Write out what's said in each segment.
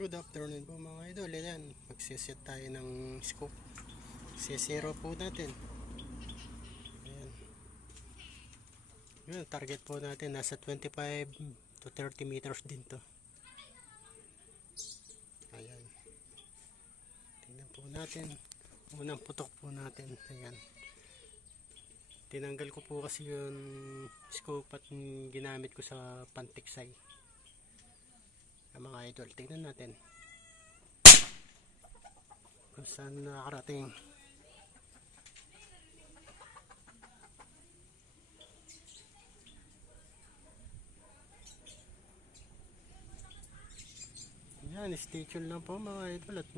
Good afternoon po mga idol. Ayan, magsiset tayo ng scope. Sisero po natin. Ayan. Yun, target po natin nasa 25 to 30 meters din to. Ayan. Tingnan po natin. Unang putok po natin. Ayan. Tinanggal ko po kasi yung scope at ginamit ko sa pantiksay. Mga idol, tingnan natin kung saan nakarating. Yan, stay tuned lang po mga idol at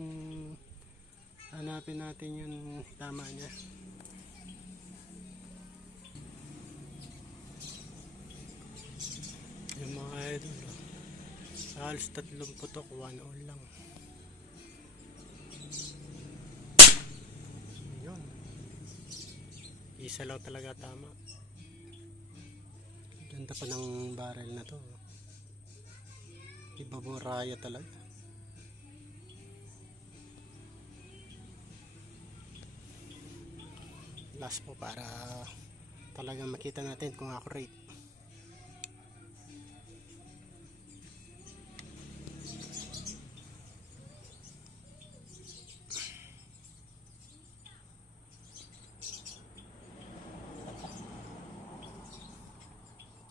hanapin natin yung tama niya. Yung mga idol, halos 3 putok, 1 all lang. Yun, isa lang talaga tama. Ganda pa ng barrel na to, ibaburaya talaga. Last po para talagang makita natin kung accurate.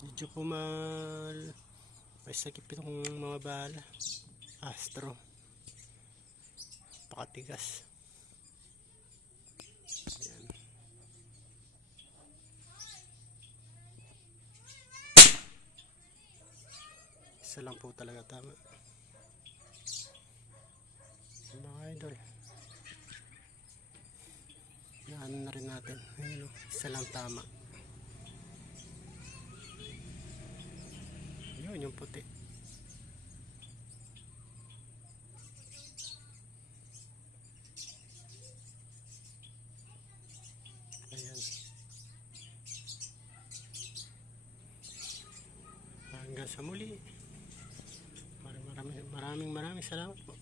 Medyo po may sakit itong mga bala. Astro, pakatigas. Ayan. Isa lang po talaga tama mga idol. Yan na rin natin. Ayun, isa lang tama. Yun yung puti. Ayan. Hanggang sa muli. Maraming salamat po.